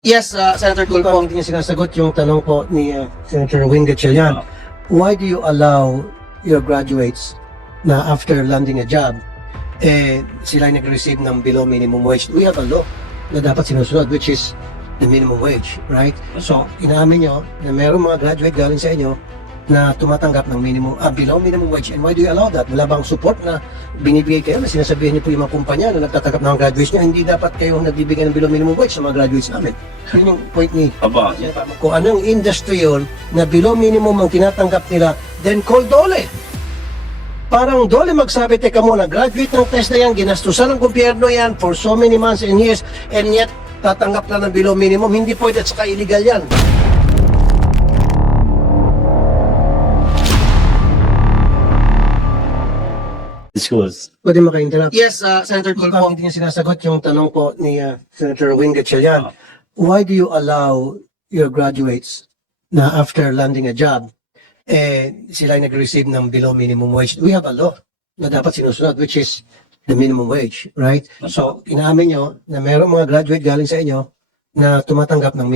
Yes, Senator Kung Tulfo. hindi niya sinasagot yung tanong po ni Senator Wing Gatchalian, why do you allow your graduates na after landing a job, sila ay nag-receive ng below minimum wage? We have a law na dapat sinusunod, which is the minimum wage, right? So, inaamin nyo na mayroong mga graduate galing sa inyo na tumatanggap ng below minimum wage. And why do you allow that? Wala bang support na binibigay kayo na sinasabihin niyo po yung mga kumpanya na nagtatanggap ng mga graduates niyo, hindi dapat kayo nagbibigay ng below minimum wage sa mga graduates namin? Yun yung point ni. Aba, Kung anong industry yun na below minimum ang tinatanggap nila, then call DOLE. Parang DOLE magsabi, teka muna, graduate ng test na yan, ginastusan ng gobyerno yan for so many months and years, and yet tatanggap lang ng below minimum, hindi pwede at saka illegal yan. schools. Pwede maka-interrupt. Yes, Senator Kung Tulfo. hindi niya sinasagot yung tanong po ni Senator Wing Gatchalian, why do you allow your graduates na after landing a job, sila ay nag-receive ng below minimum wage? We have a law na dapat sinusunod, which is the minimum wage, right? So, inaamin nyo na mayroong mga graduate galing sa inyo na tumatanggap ng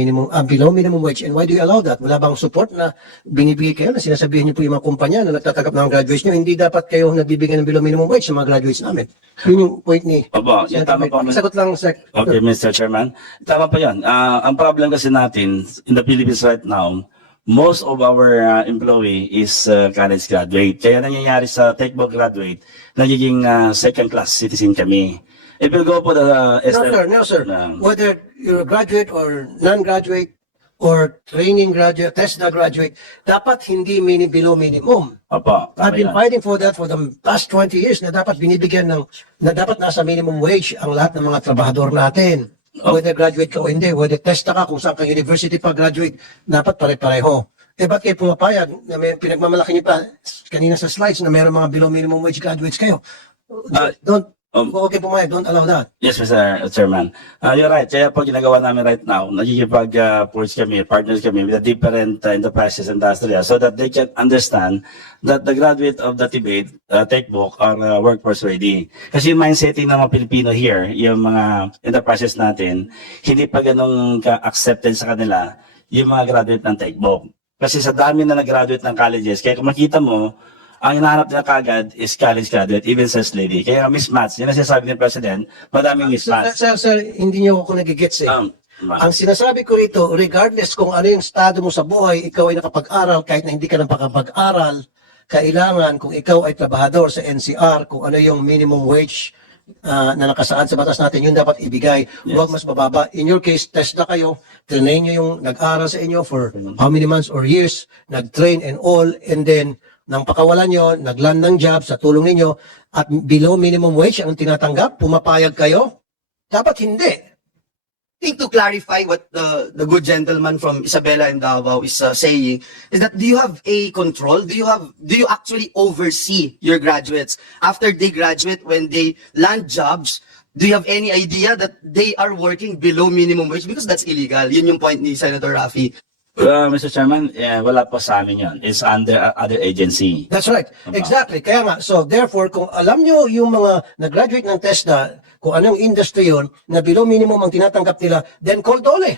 below minimum wage. And why do you allow that? Wala bang support na binibigay kayo na sinasabihin niyo po yung mga kumpanya na nagtatanggap ng graduates niyo, hindi dapat kayo nagbibigay ng below minimum wage sa mga graduates namin? Yun yung point ni. Aba, yan, tama pa. Sagot lang, Sec. Okay, Mr. Chairman. Tama pa yan. Ang problem kasi natin in the Philippines right now, most of our employee is college graduate. Kaya nangyayari sa Techbook graduate, nagiging second class citizen kami. If you go po the No, sir. Whether you're a graduate or non-graduate or training graduate, TESDA graduate, dapat hindi below minimum. Opo, I've tama been yan. fighting for that for the past 20 years na dapat binibigyan na dapat nasa minimum wage ang lahat ng mga trabahador natin. Whether graduate ka o hindi, whether TESDA ka, kung saan ka university pa graduate, dapat pare-pareho. Ba't kayo pumapayag na may pinagmamalaki niyo pa kanina sa slides na mayroong mga below minimum wage graduates kayo? Okay pumayag, don't allow that. Yes, Mr. Chairman. You're right. Kaya po ginagawa namin right now, nagkikipag-force kami, partners kami with the different enterprises and industry so that they can understand that the graduate of the TBED, Techbook are workforce ready. Kasi yung mindsetting ng mga Pilipino here, yung mga enterprises natin, hindi pa ganun ka-accepted sa kanila yung mga graduate ng Techbook. Kasi sa dami na nag-graduate ng colleges, kaya kung makita mo, ang hinahanap nila kagad is college graduate, even sales lady. Kaya mismatch, yun ang sinasabi ng President, madaming mismatch. Sir, hindi niyo ako nagigets eh. Ang sinasabi ko rito, regardless kung ano yung estado mo sa buhay, ikaw ay nakapag-aral, kahit na hindi ka nakapag-aral, kailangan kung ikaw ay trabahador sa NCR, kung ano yung minimum wage na nakasaad sa batas natin, yun dapat ibigay. Yes. Huwag mas bababa. In your case, test na kayo, train nyo yung nag-aral sa inyo for how many months or years, nag-train and all, and then, nang pakawalan nyo, nagland ng job sa tulong ninyo, at below minimum wage ang tinatanggap, pumapayag kayo? Dapat hindi. I think to clarify what the good gentleman from Isabela and Davao is saying is that do you have a control? Do you actually oversee your graduates after they graduate, when they land jobs? Do you have any idea that they are working below minimum wage? Because that's illegal. Yun yung point ni Senator Raffy. Mr. Chairman, wala po sa amin yun. It's under other agency. That's right. Exactly. Kaya nga, so therefore, kung alam nyo yung mga nag-graduate ng TESDA, kung anong industry yun, na below minimum ang tinatanggap nila, then call DOLE.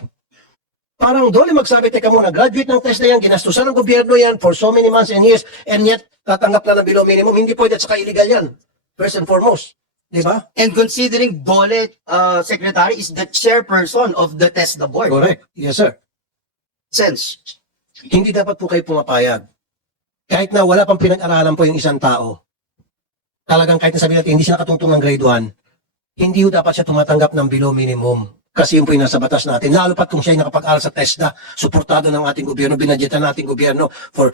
Parang DOLE magsabi, teka muna, graduate ng TESDA yan, ginastusan ng gobyerno yan for so many months and years, and yet tatanggap lang ng below minimum, hindi pwede at saka illegal yan. First and foremost. Di ba? And considering DOLE secretary is the chairperson of the TESDA board. Correct. Yes, sir. Sense. Hindi dapat po kayo pumapayag. Kahit na wala pang pinag-aralan po yung isang tao, talagang kahit na sabihin natin, hindi siya nakatungtong ng grade 1, hindi ho dapat siya tumatanggap ng below minimum. Kasi yun po yung nasa batas natin. Lalo pat kung siya ay nakapag-aral sa TESDA, suportado ng ating gobyerno, binadyetan ng ating gobyerno for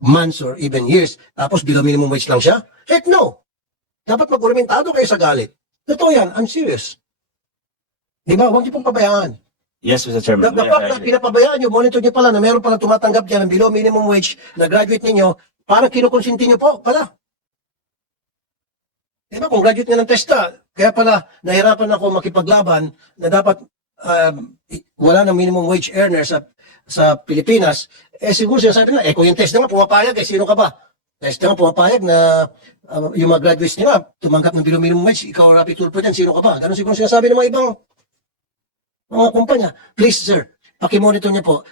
months or even years, tapos below minimum wage lang siya? Heck no! Dapat mag-orimentado kayo sa galit. Totoo yan, I'm serious. Di ba? Huwag niyo pong pabayaan. Yes, Mr. Chairman. The fact na pinapabayaan nyo, monitor nyo pala na meron pala tumatanggap dyan ng below minimum wage na graduate ninyo, parang kinukonsinti nyo po pala. Diba, kung graduate nga ng TESDA, kaya pala nahirapan ako makipaglaban na dapat wala ng minimum wage earner sa Pilipinas, siguro sinasabi na, kung yung TESDA nga pumapayag, sino ka ba? TESDA nga pumapayag na yung mga graduates nila tumanggap ng below minimum wage, ikaw Rapi Tulfo dyan, sino ka ba? Ganun siguro sinasabi ng mga ibang mga kumpanya. Please, sir, pakimonitor niyo po.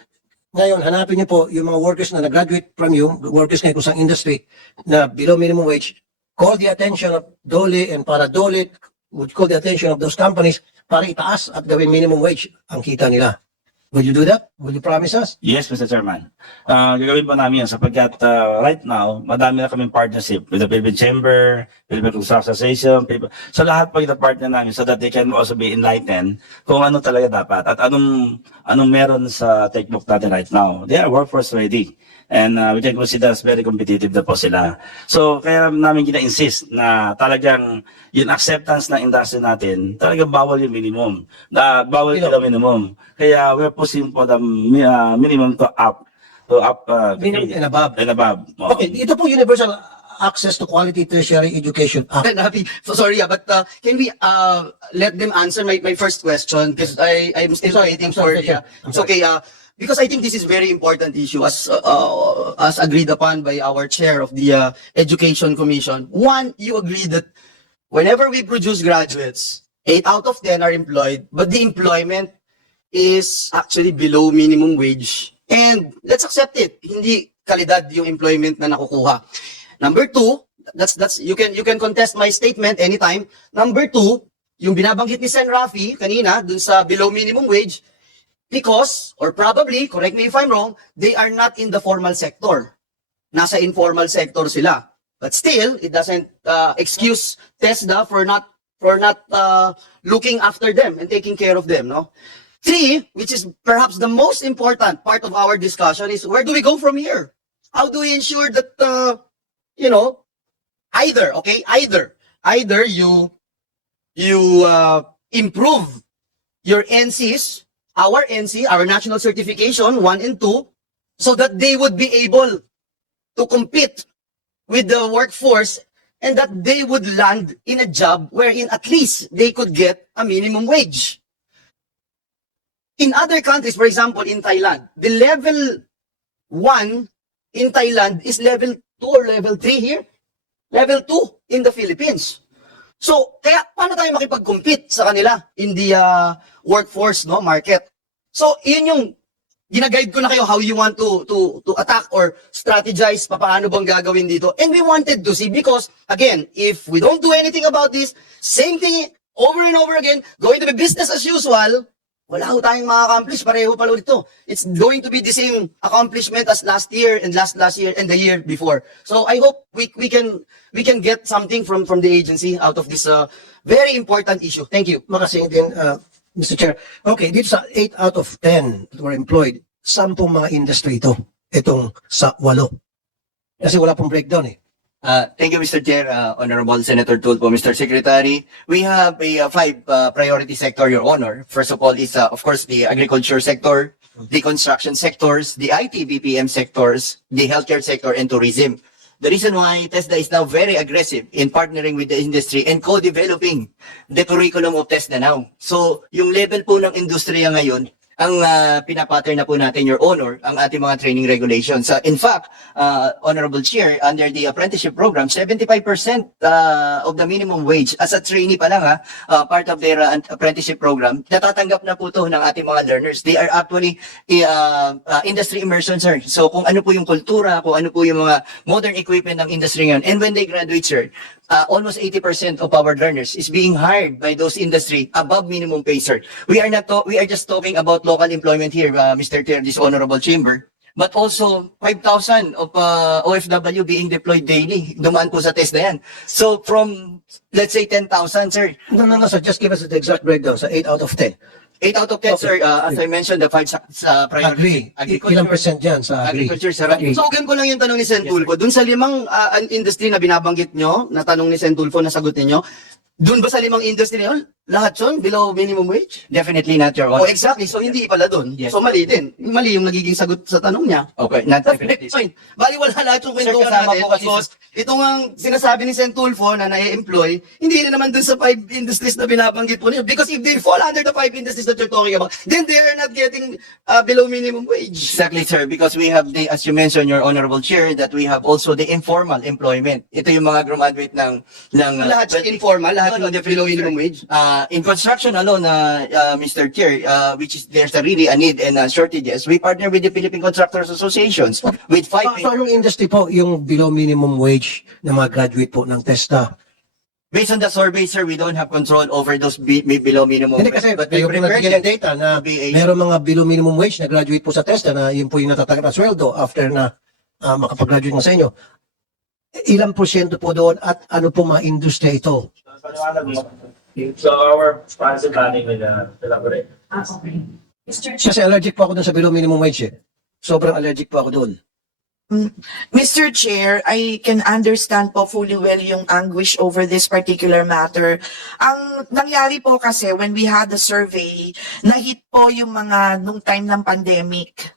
Ngayon, hanapin niyo po yung mga workers na nag-graduate from you, workers ngayon kung saan industry, na below minimum wage. Call the attention of DOLE and para DOLE would call the attention of those companies para itaas at gawin minimum wage ang kita nila. Will you do that? Will you promise us? Yes, Mr. Chairman. Gagawin po namin yan sapagkat right now, madami na kaming partnership with the Philippine Chamber, Philippine Construction Association, so lahat po yung partner namin so that they can also be enlightened kung ano talaga dapat at anong meron sa textbook natin right now. They are workforce ready. And we can consider as very competitive na po sila. So, kaya namin gina-insist na talagang yung acceptance ng industry natin, talagang bawal yung minimum. Bawal yung minimum. Kaya we're pushing for the minimum to up. Minimum and above. And above. Okay, ito po Universal Access to Quality Tertiary Education Act. I'm happy. So sorry, but can we let them answer my first question because I'm still waiting for sorry. it's okay. Because I think this is very important issue as agreed upon by our chair of the Education Commission. One, you agree that whenever we produce graduates, 8 out of 10 are employed, but the employment is actually below minimum wage. And let's accept it. Hindi kalidad yung employment na nakukuha. Number 2, that's you can contest my statement anytime. Number 2, yung binabanggit ni Sen. Rafi kanina dun sa below minimum wage, because, or probably, correct me if I'm wrong, they are not in the formal sector. Nasa informal sector sila. But still, it doesn't excuse TESDA for not looking after them and taking care of them, no? 3, which is perhaps the most important part of our discussion, is where do we go from here? How do we ensure that, either you improve your NCs, our NC, our national certification 1 and 2, so that they would be able to compete with the workforce and that they would land in a job wherein at least they could get a minimum wage. In other countries, for example, in Thailand, the level 1 in Thailand is level 2 or level 3 here. Level 2 in the Philippines. So, kaya paano tayo makipag-compete sa kanila in the workforce market? So, yun yung gina-guide ko na kayo how you want to attack or strategize paano bang gagawin dito. And we wanted to see because, again, if we don't do anything about this, same thing over and over again, going to be business as usual, wala ho tayong ma-accomplish, pareho pala ulit to. It's going to be the same accomplishment as last year and last year and the year before. So I hope we can get something from the agency out of this very important issue. Thank you. Makasing din, Mr. Chair. Okay, dito sa 8 out of 10 that were employed, 10 mga industry ito. Itong sa 8. Kasi wala pong breakdown eh. Thank you, Mr. Chair, Honorable Senator Tulfo, Mr. Secretary. We have a 5 priority sector, Your Honor. First of all is, of course, the agriculture sector, the construction sectors, the IT BPM sectors, the healthcare sector, and tourism. The reason why TESDA is now very aggressive in partnering with the industry and co-developing the curriculum of TESDA now. So, yung level po ng industriya ngayon, ang pinapattern na po natin, Your Honor, ang ating mga training regulations. In fact, Honorable Chair, under the apprenticeship program, 75% of the minimum wage as a trainee pa lang, part of their apprenticeship program, natatanggap na po to ng ating mga learners. They are actually industry immersion, sir. So kung ano po yung kultura, kung ano po yung mga modern equipment ng industry ngayon. And when they graduate, sir, almost 80% of our learners is being hired by those industry above minimum pay, sir. We are just talking about local employment here, Mr. Chair, this honorable chamber, but also 5,000 of OFW being deployed daily. Dumaan po sa TESDA yan. So from, let's say, 10,000, sir. No, sir. Just give us the exact breakdown sa 8 out of 10. 8 out of 10, Okay. sir, as I mentioned, the 5 sa priority. Ilang percent dyan sa agri? Agriculture, sir. So, gan ko lang yung tanong ni Sen. Tulfo. Dun sa 5 industry na binabanggit nyo, na tanong ni Sen. Tulfo na sagot ninyo, dun ba sa 5 industry na yun, lahat yun below minimum wage? Definitely not, Your Oh, Honor. exactly. So, hindi pala dun. Yes. So, mali din. Mali yung nagiging sagot sa tanong niya. Okay, not That's definitely. fine. Bali, wala lahat yung kwentuhan kasama natin po kasi because ito nga sinasabi ni Sen. Tulfo na na-employ, hindi rin naman dun sa 5 industries na binabanggit po niyo. Because if they fall under the 5 industries that you're talking about, then they are not getting below minimum wage. Exactly, sir, because we have the, as you mentioned, Your Honorable Chair, that we have also the informal employment. Ito yung mga graduate ng Lahat yung informal, lahat No, yung below minimum wage. In construction alone, Mr. Chair, which is there's really a need and shortages, we partner with the Philippine Contractors Associations with five. So yung industry po, yung below minimum wage na mga graduate po ng TESTA. Based on the survey, sir, we don't have control over those below minimum. Hindi kasi but we kayo po prepared nagbigay ng them data na to be a- meron mga below minimum wage na graduate po sa TESTA na yun po yung natatanggap na sweldo after na makapag-graduate na sa inyo. Ilang porsyento po doon at ano po mga industriya ito? So our policy planning will elaborate. Okay. Mr. Chair. Kasi allergic po ako doon sa below minimum wage eh. Sobrang allergic po ako doon. Mr. Chair, I can understand po fully well yung anguish over this particular matter. Ang nangyari po kasi when we had the survey, na-hit po yung mga nung time ng pandemic.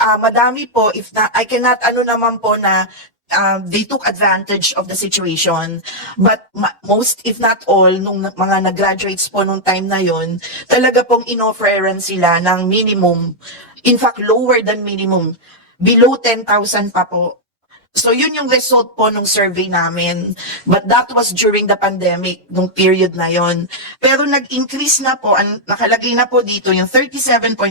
Madami po, if na, I cannot ano naman po na they took advantage of the situation. But most, if not all, nung mga nag-graduates po nung time na yon, talaga pong inofferan sila ng minimum, in fact, lower than minimum, below 10,000 pa po. So yun yung result po nung survey namin. But that was during the pandemic, nung period na yon. Pero nag-increase na po, nakalagay na po dito yung 37.95%,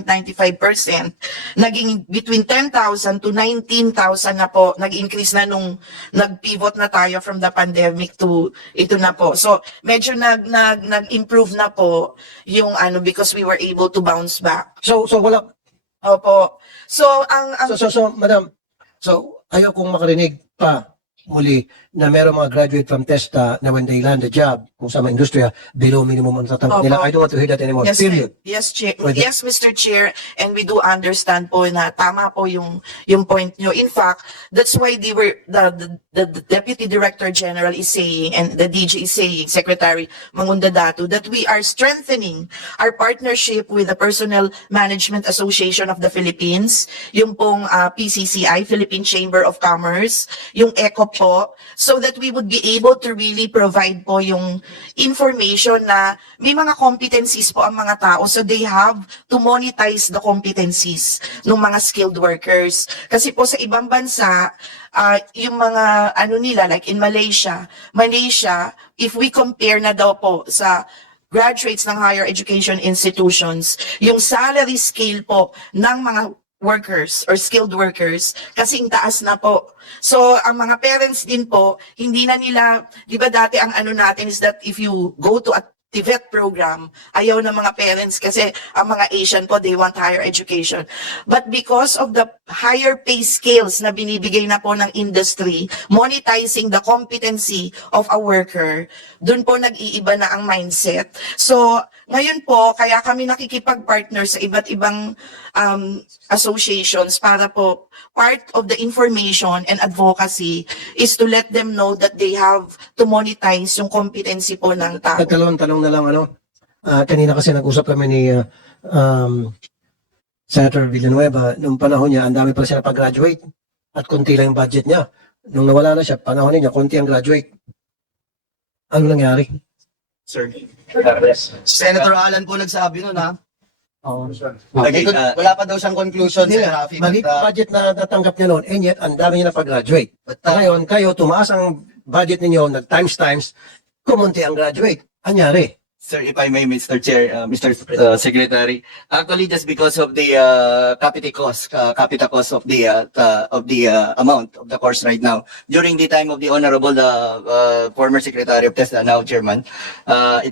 naging between 10,000 to 19,000 na po, nag-increase na nung nag-pivot na tayo from the pandemic to ito na po. So medyo nag-improve na po yung ano because we were able to bounce back. So wala. Opo. So ang So madam, so ayaw kong makarinig pa muli na meron mga graduate from TESTA na when they land a job kung sa mga industriya, below minimum ang tatanggap nila. Opo. I don't want to hear that anymore. Yes, Period. yes, Chair. Pwede. Yes, Mr. Chair, and we do understand po na tama po yung point nyo. In fact, that's why they were the Deputy Director General is saying and the DG is saying, Secretary Mangunda Datu, that we are strengthening our partnership with the Personnel Management Association of the Philippines, yung pong PCCI, Philippine Chamber of Commerce, yung ECO po, so that we would be able to really provide po yung information na may mga competencies po ang mga tao, so they have to monetize the competencies ng mga skilled workers. Kasi po sa ibang bansa, yung mga ano nila, like in Malaysia, if we compare na daw po sa graduates ng higher education institutions, yung salary scale po ng mga workers or skilled workers, kasing taas na po. So, ang mga parents din po, hindi na nila, di ba dati ang ano natin is that if you go to a TVET program, ayaw ng mga parents kasi ang mga Asian po, they want higher education. But because of the higher pay scales na binibigay na po ng industry, monetizing the competency of a worker, dun po nag-iiba na ang mindset. So, ngayon po, kaya kami nakikipag-partner sa iba't ibang associations para po part of the information and advocacy is to let them know that they have to monetize yung competency po ng tao. Dalawang tanong na lang, kanina kasi nag-usap kami ni Senator Villanueva, nung panahon niya, ang dami pala siya pag-graduate at konti lang yung budget niya. Nung nawala na siya, panahon niya, konti ang graduate. Ano nangyari? Sir. Senator Alan po nagsabi nun, ha? Okay, Wala pa daw siyang conclusion, Hindi Sir nga, Rafi. maliit but, budget na natanggap niya noon, and yet, ang dami niya na pag-graduate. but, Ngayon, kayo, tumaas ang budget ninyo, nag-times, kumunti ang graduate. Anyari? Sir, if I may, Mr. Chair, Mr. Secretary, actually just because of the capital cost of the amount of the course right now. During the time of the Honorable former Secretary of TESDA, now Chairman,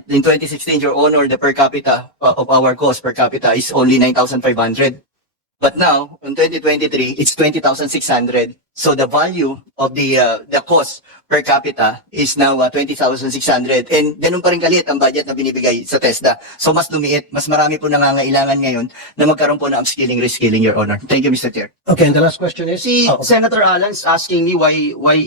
in 2016, Your Honor, the per capita of our cost per capita is only 9,500. But now, in 2023, it's 20,600. So the value of the cost per capita is now 20,600. And ganun pa rin kalit ang budget na binibigay sa TESDA. So mas lumiit, mas marami po nangangailangan ngayon na magkaroon po ng upskilling, reskilling, Your Honor. Thank you, Mr. Chair. Okay, and the last question is? si Oh, okay. Senator Alan's asking me why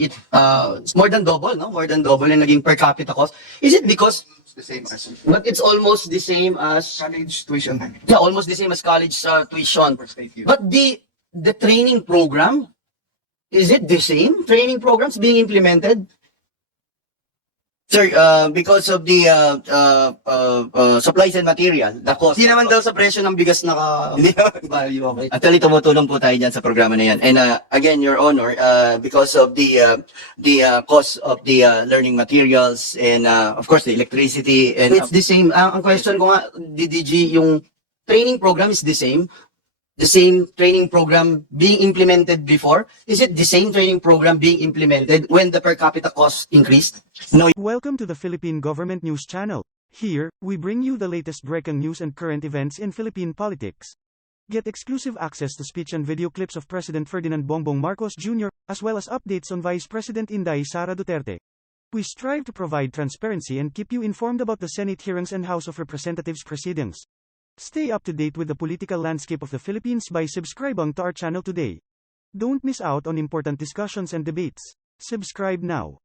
it's more than double, no? More than double yung naging per capita cost. Is it because The same as but it's almost the same as college tuition. yeah, almost the same as college tuition. For state year. But the training program, is it the same training programs being implemented? Sir, because of the supplies and material, the cost. Hindi naman daw sa presyo ng bigas naka-value, okay? Actually, tumutulong po tayo dyan sa programa na yan. And again, Your Honor, because of the cost of the learning materials and of course the electricity and It's the same. Ang question ko nga, DDG, yung training program is the same? The same training program being implemented before? Is it the same training program being implemented when the per capita cost increased? Welcome to the Philippine Government News Channel. Here, we bring you the latest breaking news and current events in Philippine politics. Get exclusive access to speech and video clips of President Ferdinand Bongbong Marcos Jr., as well as updates on Vice President Inday Sara Duterte. We strive to provide transparency and keep you informed about the Senate hearings and House of Representatives proceedings. Stay up to date with the political landscape of the Philippines by subscribing to our channel today. Don't miss out on important discussions and debates. Subscribe now.